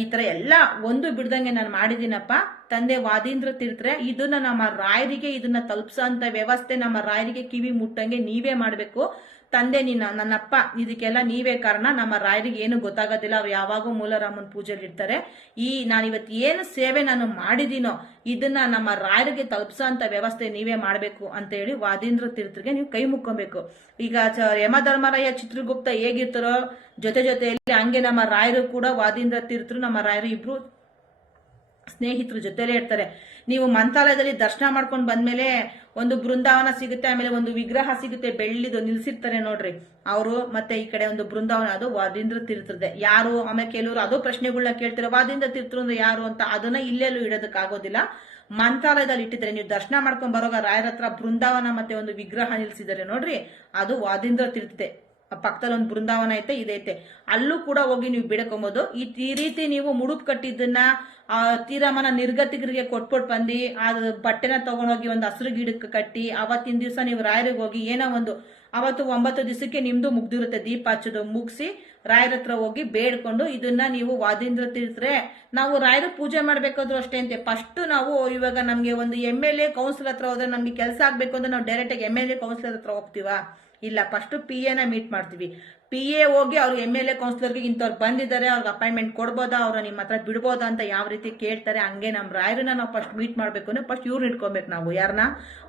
ಈ ತರ ಎಲ್ಲ ಒಂದು ಬಿಡ್ದಂಗೆ ನಾನು ಮಾಡಿದೀನಪ್ಪ ತಂದೆ ವಾದೀಂದ್ರ ತೀರ್ಥರೆ. ಇದನ್ನ ನಮ್ಮ ರಾಯರಿಗೆ ಇದನ್ನ ತಲುಪ್ಸೋ ಅಂತ ವ್ಯವಸ್ಥೆ ನಮ್ಮ ರಾಯರಿಗೆ ಕಿವಿ ಮುಟ್ಟಂಗೆ ನೀವೇ ಮಾಡ್ಬೇಕು ತಂದೆ. ನನ್ನಪ್ಪ ಇದಕ್ಕೆಲ್ಲ ನೀವೇ ಕಾರಣ. ನಮ್ಮ ರಾಯರಿಗೆ ಏನು ಗೊತ್ತಾಗೋದಿಲ್ಲ, ಅವ್ರು ಯಾವಾಗೂ ಮೂಲರಾಮನ್ ಪೂಜೆಲಿ ಇರ್ತಾರೆ. ನಾನಿವತ್ತು ಏನು ಸೇವೆ ನಾನು ಮಾಡಿದೀನೋ ಇದನ್ನ ನಮ್ಮ ರಾಯರಿಗೆ ತಲುಪ್ಸೋ ಅಂತ ವ್ಯವಸ್ಥೆ ನೀವೇ ಮಾಡ್ಬೇಕು ಅಂತ ಹೇಳಿ ವಾದೀಂದ್ರ ತೀರ್ಥರಿಗೆ ನೀವು ಕೈ ಮುಕ್ಕೊಬೇಕು. ಈಗ ಯಮಧರ್ಮರಾಯ ಚಿತ್ರಗುಪ್ತ ಹೇಗಿರ್ತಾರೋ ಜೊತೆಯಲ್ಲಿ ಹಂಗೆ ನಮ್ಮ ರಾಯರು ಕೂಡ ವಾದೀಂದ್ರ ತೀರ್ಥರು ನಮ್ಮ ರಾಯರು ಇಬ್ರು ಸ್ನೇಹಿತರು ಜೊತೆಲೇ ಇರ್ತಾರೆ. ನೀವು ಮಂತ್ರಾಲಯದಲ್ಲಿ ದರ್ಶನ ಮಾಡ್ಕೊಂಡು ಬಂದ್ಮೇಲೆ ಒಂದು ಬೃಂದಾವನ ಸಿಗುತ್ತೆ, ಆಮೇಲೆ ಒಂದು ವಿಗ್ರಹ ಸಿಗುತ್ತೆ ಬೆಳ್ಳಿದು ನಿಲ್ಸಿರ್ತಾರೆ ನೋಡ್ರಿ ಅವರು. ಮತ್ತೆ ಈ ಕಡೆ ಒಂದು ಬೃಂದಾವನ, ಅದು ವಾದೀಂದ್ರ ತೀರ್ಥರದೆ. ಯಾರು? ಆಮೇಲೆ ಕೆಲವರು ಅದು ಪ್ರಶ್ನೆಗಳನ್ನ ಕೇಳ್ತಾರೆ, ವಾದೀಂದ್ರ ತೀರ್ಥರು ಅಂದ್ರೆ ಯಾರು ಅಂತ. ಅದನ್ನ ಇಲ್ಲೆಲ್ಲೂ ಇಡೋದಕ್ಕೆ ಆಗೋದಿಲ್ಲ, ಮಂತ್ರಾಲಯದಲ್ಲಿ ಇಟ್ಟಿದ್ದಾರೆ. ನೀವು ದರ್ಶನ ಮಾಡ್ಕೊಂಡ್ ಬರೋಗ ರಾಯರ ಹತ್ರ ಬೃಂದಾವನ ಮತ್ತೆ ಒಂದು ವಿಗ್ರಹ ನಿಲ್ಸಿದ್ದಾರೆ ನೋಡ್ರಿ, ಅದು ವಾದೀಂದ್ರ ತೀರ್ಥತೆ. ಪಕ್ಕದಲ್ಲಿ ಒಂದು ಬೃಂದಾವನ ಐತೆ, ಇದೈತೆ, ಅಲ್ಲೂ ಕೂಡ ಹೋಗಿ ನೀವು ಬಿಡಕೊಂಬೋದು. ಈ ರೀತಿ ನೀವು ಮುಡುಪು ಕಟ್ಟಿದ್ದನ್ನ ತೀರಾಮನ ನಿರ್ಗತಿಕರಿಗೆ ಕೊಟ್ಬಿಟ್ಟು ಬಂದು ಆ ಬಟ್ಟೆನ ತಗೊಂಡೋಗಿ ಒಂದು ಹಸಿರು ಗಿಡಕ್ಕೆ ಕಟ್ಟಿ ಅವತ್ತಿನ ದಿವಸ ನೀವು ರಾಯರಿಗೆ ಹೋಗಿ ಏನೋ ಒಂದು ಅವತ್ತು 9 ದಿವಸಕ್ಕೆ ನಿಮ್ದು ಮುಗ್ದಿರುತ್ತೆ, ದೀಪ ಹಚ್ಚೋದು ಮುಗಿಸಿ ರಾಯರ ಹತ್ರ ಹೋಗಿ ಬೇಡ್ಕೊಂಡು ಇದನ್ನ ನೀವು ವಾದೀಂದ್ರ ತೀರ್ಥರೆ. ನಾವು ರಾಯರು ಪೂಜೆ ಮಾಡ್ಬೇಕಾದ್ರು ಅಷ್ಟೇ ಅಂತೆ. ಫಸ್ಟ್ ನಾವು ಇವಾಗ ನಮ್ಗೆ ಒಂದು MLA ಕೌನ್ಸಿಲ್ ಹತ್ರ ಹೋದ್ರೆ ನಮ್ಗೆ ಕೆಲಸ ಆಗ್ಬೇಕು ಅಂದ್ರೆ ನಾವು ಡೈರೆಕ್ಟ್ ಆಗಿ MLA ಕೌನ್ಸಿಲರ್ ಹತ್ರ ಹೋಗ್ತೀವಾ? ಇಲ್ಲ, ಫಸ್ಟ್ PA ಮೀಟ್ ಮಾಡ್ತೀವಿ. PA ಹೋಗಿ ಅವ್ರು MLA ಕೌನ್ಸಿಲರ್ಗೆ ಇಂಥವ್ರು ಬಂದಿದ್ದಾರೆ, ಅವ್ರಿಗೆ ಅಪಾಯಿಂಟ್ಮೆಂಟ್ ಕೊಡ್ಬೋದಾ, ಅವ್ರ ನಿಮ್ಮ ಹತ್ರ ಬಿಡ್ಬೋದಾ ಅಂತ ಯಾವ ರೀತಿ ಕೇಳ್ತಾರೆ. ಹಂಗೆ ನಮ್ಮ ರಾಯರನ್ನ ನಾವು ಫಸ್ಟ್ ಮೀಟ್ ಮಾಡ್ಬೇಕು ಅಂದ್ರೆ ಫಸ್ಟ್ ಇವ್ರನ್ನ ಇಟ್ಕೊಬೇಕು. ನಾವು ಯಾರನ್ನ?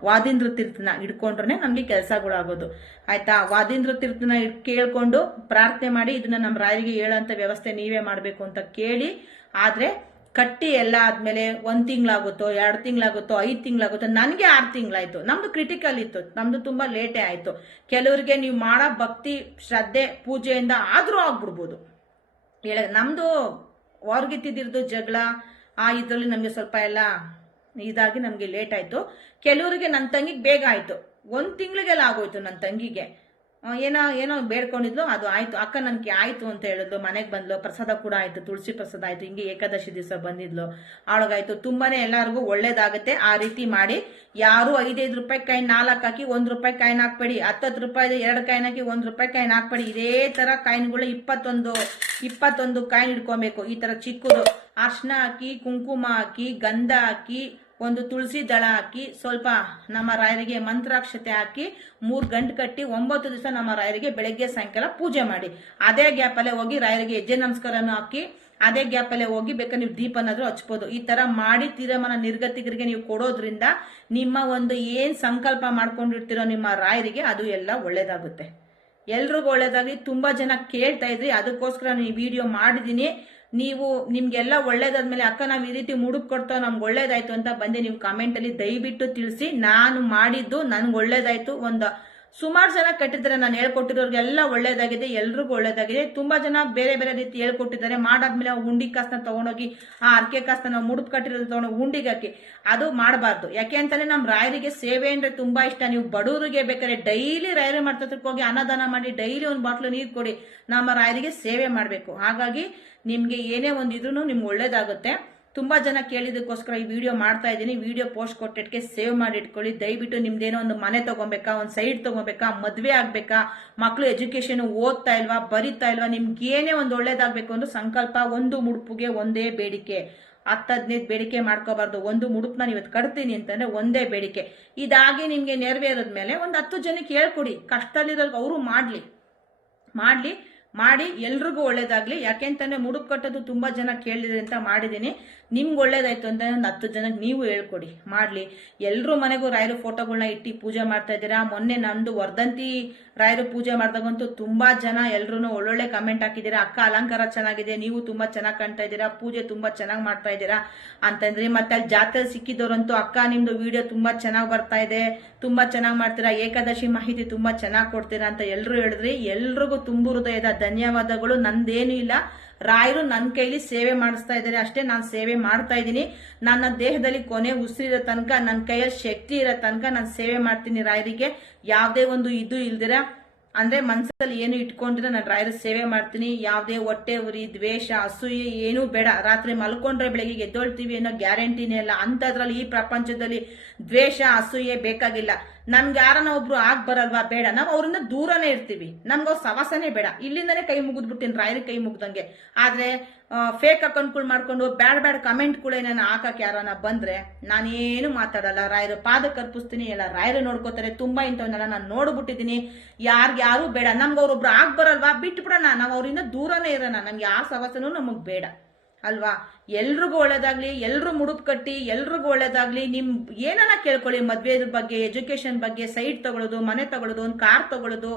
ವಾದೀಂದ್ರ ತೀರ್ಥನ ಇಟ್ಕೊಂಡ್ರೆ ನಮ್ಗೆ ಕೆಲಸಗಳಾಗೋದು, ಆಯ್ತಾ? ವಾದೀಂದ್ರ ತೀರ್ಥನ ಕೇಳ್ಕೊಂಡು ಪ್ರಾರ್ಥನೆ ಮಾಡಿ ಇದನ್ನ ನಮ್ಮ ರಾಯರಿಗೆ ಹೇಳೋಂಥ ವ್ಯವಸ್ಥೆ ನೀವೇ ಮಾಡ್ಬೇಕು ಅಂತ ಕೇಳಿ, ಆದ್ರೆ ಕಟ್ಟಿ ಎಲ್ಲ ಆದ್ಮೇಲೆ 1 ತಿಂಗಳಾಗುತ್ತೋ 2 ತಿಂಗಳಾಗುತ್ತೋ 5 ತಿಂಗಳಾಗುತ್ತೋ, ನನಗೆ 6 ತಿಂಗಳಾಯ್ತು. ನಮ್ದು ಕ್ರಿಟಿಕಲ್ ಇತ್ತು, ನಮ್ದು ತುಂಬಾ ಲೇಟೇ ಆಯ್ತು. ಕೆಲವರಿಗೆ ನೀವು ಮಾಡೋ ಭಕ್ತಿ ಶ್ರದ್ಧೆ ಪೂಜೆಯಿಂದ ಆದ್ರೂ ಆಗ್ಬಿಡ್ಬೋದು. ನಮ್ದು ಹೊರ್ಗಿತ್ತಿದ್ದು ಜಗಳ ಇದ್ರಲ್ಲಿ ನಮ್ಗೆ ಸ್ವಲ್ಪ ಎಲ್ಲ ಇದಾಗಿ ನಮ್ಗೆ ಲೇಟ್ ಆಯ್ತು. ಕೆಲವರಿಗೆ ನನ್ನ ತಂಗಿಗೆ ಬೇಗ ಆಯ್ತು, 1 ತಿಂಗಳಿಗೆಲ್ಲ ಆಗೋಯ್ತು. ನನ್ನ ತಂಗಿಗೆ ಏನೋ ಬೇಡ್ಕೊಂಡಿದ್ಲು, ಅದು ಆಯ್ತು. ಅಕ್ಕ ನನ್ಗೆ ಆಯ್ತು ಅಂತ ಹೇಳಿದ್ಲು, ಮನೆಗೆ ಬಂದ್ಲು, ಪ್ರಸಾದ ಕೂಡ ಆಯ್ತು, ತುಳಸಿ ಪ್ರಸಾದ ಆಯ್ತು. ಹಿಂಗೆ ಏಕಾದಶಿ ದಿವಸ ಬಂದಿದ್ಲು, ಅವಳಗಾಯ್ತು. ತುಂಬಾನೇ ಎಲ್ಲರಿಗೂ ಒಳ್ಳೇದಾಗುತ್ತೆ. ಆ ರೀತಿ ಮಾಡಿ ಯಾರು 5-5 ರೂಪಾಯಿ ಕಾಯಿನ್ 4 ಹಾಕಿ 1 ರೂಪಾಯಿ ಕಾಯಿನ್ ಹಾಕ್ಬೇಡಿ. 10 ರೂಪಾಯಿ 2 ಕಾಯಿನ್ ಹಾಕಿ 1 ರೂಪಾಯಿ ಕಾಯಿನ್ ಹಾಕ್ಬೇಡಿ. ಇದೇ ತರ ಕಾಯಿನ್ಗಳು 21 ಕಾಯಿನ್ ಇಟ್ಕೊಬೇಕು. ಈ ತರ ಚಿಕ್ಕದು ಅರ್ಶನ ಹಾಕಿ, ಕುಂಕುಮ ಹಾಕಿ, ಗಂಧ ಹಾಕಿ, ಒಂದು ತುಳಸಿ ದಳ ಹಾಕಿ ಸ್ವಲ್ಪ ನಮ್ಮ ರಾಯರಿಗೆ ಮಂತ್ರಾಕ್ಷತೆ ಹಾಕಿ 3 ಗಂಟು ಕಟ್ಟಿ 9 ದಿವಸ ನಮ್ಮ ರಾಯರಿಗೆ ಬೆಳಗ್ಗೆ ಸಾಯಂಕಾಲ ಪೂಜೆ ಮಾಡಿ. ಅದೇ ಗ್ಯಾಪಲ್ಲೇ ಹೋಗಿ ರಾಯರಿಗೆ ಹೆಜ್ಜೆ ನಮಸ್ಕಾರನೂ ಹಾಕಿ ಅದೇ ಗ್ಯಾಪಲ್ಲೇ ಹೋಗಿ ಬೇಕಾದ್ರೆ ನೀವು ದೀಪನಾದ್ರೂ ಹಚ್ಬೋದು. ಈ ತರ ಮಾಡಿ ತೀರ್ಮಾನ ನಿರ್ಗತಿಕರಿಗೆ ನೀವು ಕೊಡೋದ್ರಿಂದ ನಿಮ್ಮ ಒಂದು ಏನ್ ಸಂಕಲ್ಪ ಮಾಡ್ಕೊಂಡಿರ್ತೀರೋ ನಿಮ್ಮ ರಾಯರಿಗೆ ಅದು ಎಲ್ಲ ಒಳ್ಳೇದಾಗುತ್ತೆ. ಎಲ್ರಿಗೂ ಒಳ್ಳೇದಾಗ್ಲಿ. ತುಂಬಾ ಜನ ಕೇಳ್ತಾ ಇದ್ರಿ, ಅದಕ್ಕೋಸ್ಕರ ನಾನು ಈ ವಿಡಿಯೋ ಮಾಡಿದೀನಿ. ನೀವು ನಿಮ್ಗೆಲ್ಲ ಒಳ್ಳೇದಾದ್ಮೇಲೆ ಅಕ್ಕ ನಾವು ಈ ರೀತಿ ಮುಡುಕ್ ಕೊಡ್ತಾವ ನಮ್ಗೆ ಒಳ್ಳೇದಾಯ್ತು ಅಂತ ಬಂದು ನೀವು ಕಾಮೆಂಟ್ ಅಲ್ಲಿ ದಯವಿಟ್ಟು ತಿಳಿಸಿ. ನಾನು ಮಾಡಿದ್ದು ನನ್ಗೆ ಒಳ್ಳೇದಾಯ್ತು. ಒಂದು ಸುಮಾರು ಜನ ಕಟ್ಟಿದ್ದಾರೆ, ನಾನು ಹೇಳ್ಕೊಟ್ಟಿರೋರ್ಗೆಲ್ಲ ಒಳ್ಳೇದಾಗಿದೆ, ಎಲ್ರಿಗೂ ಒಳ್ಳೇದಾಗಿದೆ. ತುಂಬಾ ಜನ ಬೇರೆ ಬೇರೆ ರೀತಿ ಹೇಳ್ಕೊಟ್ಟಿದ್ದಾರೆ. ಮಾಡಾದ್ಮೇಲೆ ಉಂಡಿ ಕಾಸನ್ನ ತಗೊಂಡೋಗಿ ಆ ಅರ್ಕೆ ಕಾಸನ್ನ ನಾವು ಮುಡುಪ್ ಕಟ್ಟಿರೋದು ತಗೊಂಡೋಗಿ ಉಂಡಿಗೆ ಹಾಕಿ ಅದು ಮಾಡಬಾರ್ದು. ಯಾಕೆ ಅಂತಂದ್ರೆ ನಮ್ಮ ರಾಯರಿಗೆ ಸೇವೆ ಅಂದ್ರೆ ತುಂಬಾ ಇಷ್ಟ. ನೀವು ಬಡವರಿಗೆ ಬೇಕಾದ್ರೆ ಡೈಲಿ ರಾಯರ ಮಾಡ್ತಕ್ಕೆ ಹೋಗಿ ಅನ್ನದಾನ ಮಾಡಿ ಡೈಲಿ ಒಂದು ಬಾಟ್ಲು ನೀರು ಕೊಡಿ. ನಮ್ಮ ರಾಯರಿಗೆ ಸೇವೆ ಮಾಡಬೇಕು. ಹಾಗಾಗಿ ನಿಮ್ಗೆ ಏನೇ ಒಂದಿದ್ರು ನಿಮ್ಗೆ ಒಳ್ಳೇದಾಗುತ್ತೆ. ತುಂಬಾ ಜನ ಕೇಳಿದಕ್ಕೋಸ್ಕರ ಈ ವಿಡಿಯೋ ಮಾಡ್ತಾ ಇದ್ದೀನಿ. ವಿಡಿಯೋ ಪೋಸ್ಟ್ ಕೊಟ್ಟಿದ್ದಕ್ಕೆ ಸೇವ್ ಮಾಡಿ ಇಟ್ಕೊಳ್ಳಿ. ದಯವಿಟ್ಟು ನಿಮ್ದೇನೋ ಒಂದು ಮನೆ ತಗೋಬೇಕಾ, ಒಂದು ಸೈಟ್ ತಗೋಬೇಕಾ, ಮದ್ವೆ ಆಗ್ಬೇಕಾ, ಮಕ್ಕಳು ಎಜುಕೇಶನ್ ಓದ್ತಾ ಇಲ್ವಾ, ಬರಿತಾ ಇಲ್ವಾ, ನಿಮ್ಗೆ ಏನೇ ಒಂದು ಒಳ್ಳೇದಾಗ್ಬೇಕು ಅಂದ್ರೆ ಸಂಕಲ್ಪ. ಒಂದು ಮುಡುಪಿಗೆ ಒಂದೇ ಬೇಡಿಕೆ, 10-15 ಬೇಡಿಕೆ ಮಾಡ್ಕೋಬಾರ್ದು. ಒಂದು ಮುಡುಪನ್ನ ಇವತ್ತು ಕಟ್ತೀನಿ ಅಂತಂದ್ರೆ ಒಂದೇ ಬೇಡಿಕೆ. ಇದಾಗಿ ನಿಮ್ಗೆ ನೆರವೇರಿದ್ಮೇಲೆ ಒಂದು 10 ಜನಕ್ಕೆ ಹೇಳ್ಕೊಡಿ. ಕಷ್ಟದಲ್ಲಿರೋರ್ಗೆ ಅವರು ಮಾಡಿ ಎಲ್ರಿಗೂ ಒಳ್ಳೇದಾಗ್ಲಿ. ಯಾಕೆಂತಂದ್ರೆ ಮುಡುಪ್ ಕಟ್ಟೋದು ತುಂಬಾ ಜನ ಕೇಳಿದ್ರೆ ಅಂತ ಮಾಡಿದೀನಿ. ನಿಮ್ಗೆ ಒಳ್ಳೇದಾಯ್ತು ಅಂತ ಒಂದು 10 ಜನಕ್ಕೆ ನೀವು ಹೇಳ್ಕೊಡಿ, ಮಾಡ್ಲಿ. ಎಲ್ರೂ ಮನೆಗೂ ರಾಯರು ಫೋಟೋಗಳನ್ನ ಇಟ್ಟು ಪೂಜೆ ಮಾಡ್ತಾ ಇದ್ದೀರಾ. ಮೊನ್ನೆ ನಮ್ದು ವರ್ಧಂತಿ ರಾಯರು ಪೂಜೆ ಮಾಡಿದಾಗಂತೂ ತುಂಬಾ ಜನ ಎಲ್ರು ಒಳ್ಳೊಳ್ಳೆ ಕಮೆಂಟ್ ಹಾಕಿದ್ದೀರಾ. ಅಕ್ಕ ಅಲಂಕಾರ ಚೆನ್ನಾಗಿದೆ, ನೀವು ತುಂಬಾ ಚೆನ್ನಾಗಿ ಕಾಣ್ತಾ ಇದ್ದೀರಾ, ಪೂಜೆ ತುಂಬಾ ಚೆನ್ನಾಗಿ ಮಾಡ್ತಾ ಇದ್ದೀರಾ ಅಂತಂದ್ರಿ. ಮತ್ತೆ ಅಲ್ಲಿ ಜಾತ್ರೆ ಸಿಕ್ಕಿದವ್ರಂತೂ ಅಕ್ಕ ನಿಮ್ದು ವಿಡಿಯೋ ತುಂಬಾ ಚೆನ್ನಾಗಿ ಬರ್ತಾ ಇದೆ, ತುಂಬಾ ಚೆನ್ನಾಗಿ ಮಾಡ್ತೀರಾ, ಏಕಾದಶಿ ಮಾಹಿತಿ ತುಂಬಾ ಚೆನ್ನಾಗಿ ಕೊಡ್ತೀರಾ ಅಂತ ಎಲ್ರು ಹೇಳಿದ್ರಿ. ಎಲ್ರಿಗೂ ತುಂಬು ಹೃದಯದ ಧನ್ಯವಾದಗಳು. ನಂದೇನು ಇಲ್ಲ, ರಾಯರು ನನ್ನ ಕೈಲಿ ಸೇವೆ ಮಾಡಿಸ್ತಾ ಇದ್ದಾರೆ ಅಷ್ಟೇ. ನಾನು ಸೇವೆ ಮಾಡ್ತಾ ಇದ್ದೀನಿ. ನನ್ನ ದೇಹದಲ್ಲಿ ಕೊನೆ ಉಸಿರಿರೋ ತನಕ, ನನ್ನ ಕೈಯಲ್ಲಿ ಶಕ್ತಿ ಇರೋ ತನಕ ನಾನು ಸೇವೆ ಮಾಡ್ತೀನಿ ರಾಯರಿಗೆ. ಯಾವುದೇ ಒಂದು ಇದು ಇಲ್ದಿರ ಅಂದ್ರೆ ಮನಸ್ಸಲ್ಲಿ ಏನು ಇಟ್ಕೊಂಡಿರ ನಾನು ರಾಯರ ಸೇವೆ ಮಾಡ್ತೀನಿ. ಯಾವುದೇ ಹೊಟ್ಟೆ ಉರಿ, ದ್ವೇಷ, ಅಸೂಯೆ ಏನೂ ಬೇಡ. ರಾತ್ರಿ ಮಲ್ಕೊಂಡ್ರೆ ಬೆಳಗ್ಗೆ ಎದ್ದೊಳ್ತೀವಿ ಅನ್ನೋ ಗ್ಯಾರಂಟಿನೇ ಇಲ್ಲ. ಅಂತದ್ರಲ್ಲಿ ಈ ಪ್ರಪಂಚದಲ್ಲಿ ದ್ವೇಷ, ಅಸೂಯೆ ಬೇಕಾಗಿಲ್ಲ. ನಮ್ಗೆ ಯಾರನ್ನ ಒಬ್ರು ಬರಲ್ವಾ, ಬೇಡ. ನಾವು ಅವ್ರಿಂದ ದೂರನೇ ಇರ್ತೀವಿ. ನಮ್ಗೆ ಅವ್ರ ಸವಾಸನೇ ಬೇಡ. ಇಲ್ಲಿಂದನೇ ಕೈ ಮುಗಿದ್ಬಿಡ್ತೀನಿ ರಾಯರಿಗೆ ಕೈ ಮುಗ್ದಂಗೆ. ಆದ್ರೆ ಫೇಕ್ ಅಕೌಂಟ್ಗಳು ಮಾಡ್ಕೊಂಡು ಬ್ಯಾಡ್ ಕಮೆಂಟ್ಗಳು ನಾನು ಹಾಕಕ್ಕೆ ಯಾರನ್ನ ಬಂದ್ರೆ ನಾನೇನು ಮಾತಾಡಲ್ಲ. ರಾಯರು ಪಾದಕ್ಕೆ ಅರ್ಪಿಸ್ತೀನಿ, ಎಲ್ಲ ರಾಯರು ನೋಡ್ಕೋತಾರೆ. ತುಂಬಾ ಇಂಥವನ್ನೆಲ್ಲ ನಾನು ನೋಡ್ಬಿಟ್ಟಿದ್ದೀನಿ. ಯಾರು ಬೇಡ. ನಮ್ಗೆ ಅವ್ರೊಬ್ರು ಬರಲ್ವಾ, ಬಿಟ್ಬಿಡೋಣ. ನಾವು ಅವರಿಂದ ದೂರನೇ ಇರೋಣ. ನಮ್ಗೆ ಯಾವ ಸವಾಸನೂ ನಮಗ್ ಬೇಡ ಅಲ್ವಾ. ಎಲ್ರಿಗೂ ಒಳ್ಳೇದಾಗ್ಲಿ. ಎಲ್ರು ಮುಡುಪ್ ಕಟ್ಟಿ ಎಲ್ರಿಗೂ ಒಳ್ಳೇದಾಗ್ಲಿ. ನಿಮ್ ಏನನ್ನ ಕೇಳ್ಕೊಳ್ಳಿ, ಮದ್ವೆ ಬಗ್ಗೆ, ಎಜುಕೇಶನ್ ಬಗ್ಗೆ, ಸೈಟ್ ತಗೊಳ್ಳೋದು, ಮನೆ ತಗೊಳ್ಳೋದು, ಒಂದು ಕಾರ್ ತಗೊಳ್ಳೋದು,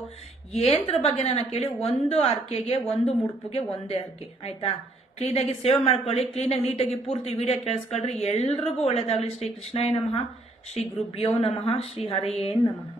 ಏನ್ರ ಬಗ್ಗೆ ನನ್ನ ಕೇಳಿ. ಒಂದು ಅರ್ಕೆಗೆ, ಒಂದು ಮುಡುಪಿಗೆ ಒಂದೇ ಅರ್ಕೆ, ಆಯ್ತಾ. ಕ್ಲೀನಾಗಿ ಸೇವ್ ಮಾಡ್ಕೊಳ್ಳಿ. ಕ್ಲೀನಾಗಿ ನೀಟಾಗಿ ಪೂರ್ತಿ ವಿಡಿಯೋ ಕೇಳಿಸ್ಕೊಳ್ರಿ. ಎಲ್ರಿಗೂ ಒಳ್ಳೇದಾಗ್ಲಿ. ಶ್ರೀ ಕೃಷ್ಣಾಯ ನಮಃ, ಶ್ರೀ ಗುರುಭ್ಯೋ ನಮಃ, ಶ್ರೀ ಹರಿಯೇ ನಮಃ.